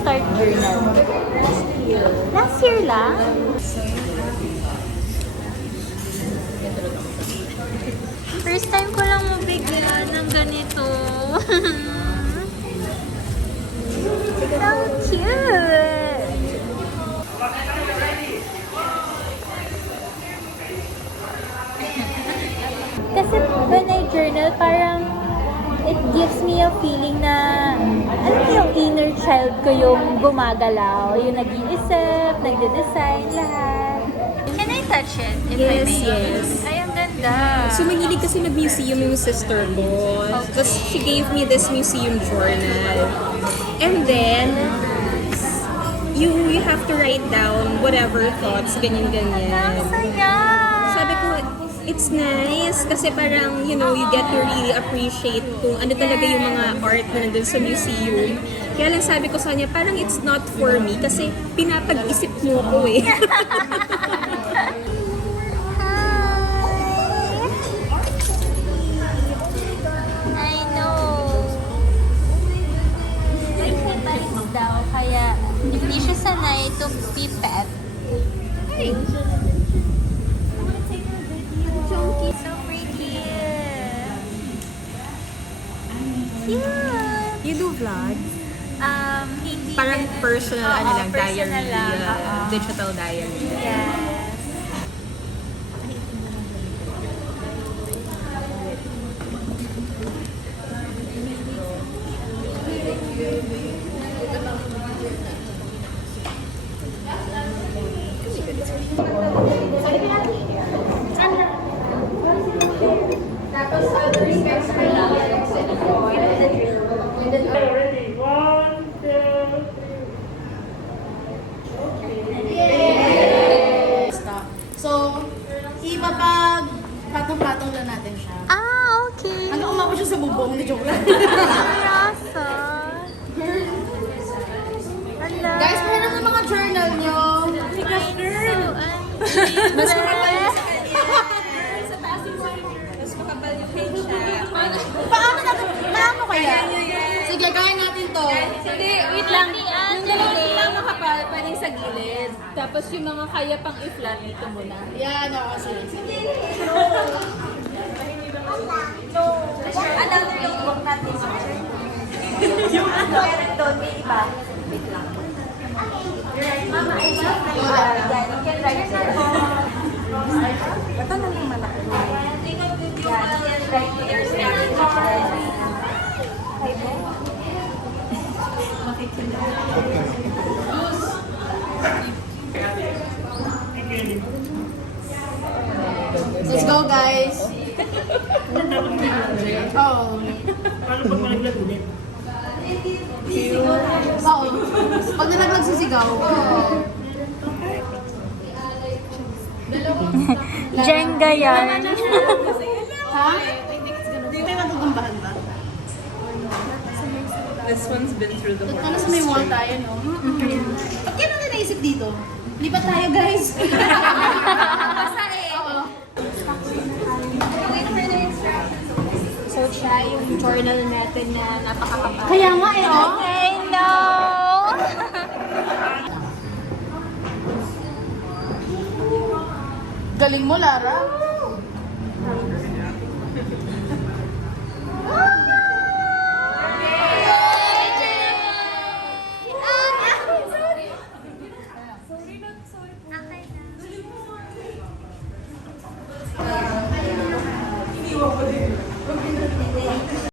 start journal? Last year lang? First time ko lang mabigyan ng ganito. So cute! Kasi when I journal, parang it gives me a feeling na alam mo yung inner child ko yung gumagalaw, yung nag-iisip, nagde-design lahat. Can I touch it? If I may? Yes. Ay, ang ganda. So, mahilig kasi mag-museum yung sister ko. Tapos, she gave me this museum journal. And then, you have to write down whatever thoughts, ganyan-ganyan. Ang saya! Sabi ko, it's nice kasi parang, you know, you get to really appreciate kung ano talaga yung mga art na nandun sa museum. Kaya lang sabi ko sa kanya, parang it's not for me kasi pinapag-isip mo ko eh. I know. May headlights daw, kaya hindi siya sanay to be pet. Hey! Chunky, so pretty. Cute! You do vlogs? Hindi Parang din- personal, Oo, ano lang, personal diary, lang, oo. digital diary. Yes. Ready? 1, 2, 3. So, ipapag patong-patong lang natin siya. Ah, okay. Ano umabot siya sa bubong? Hindi, joke lang. Seryoso? Ala. Guys, paano ng mga journal nyo? I'm so Mas makapal yung unfair. sa taas yung mas makapal yung page siya. Paano kaya? Sige, gaya natin to. Hindi, wait lang. Yung dalawang lang makapal, pwedeng sa gilid. Tapos yung mga kaya pang i-flat dito muna. Yan, oo, sige. Another notebook natin sa yung ano, meron doon, may iba. Wait lang. Mama, I love you. Yan, you can write there. Ito na lang malaki. Yan, you can write there. Okay po? Let's go, guys. Oo. Paano pag malaglag ulit? Oo. Pag nalaglag sisigaw. Jenga yan. Ha? May matutumbahan ba? This one's been through the Ano sa may wall tayo, no? Ba't kaya natin naisip dito? Lipat tayo, guys. Oo. So, siya yung journal natin na napakakapal. Kaya nga eh, oh. I know! Galing mo, Lara.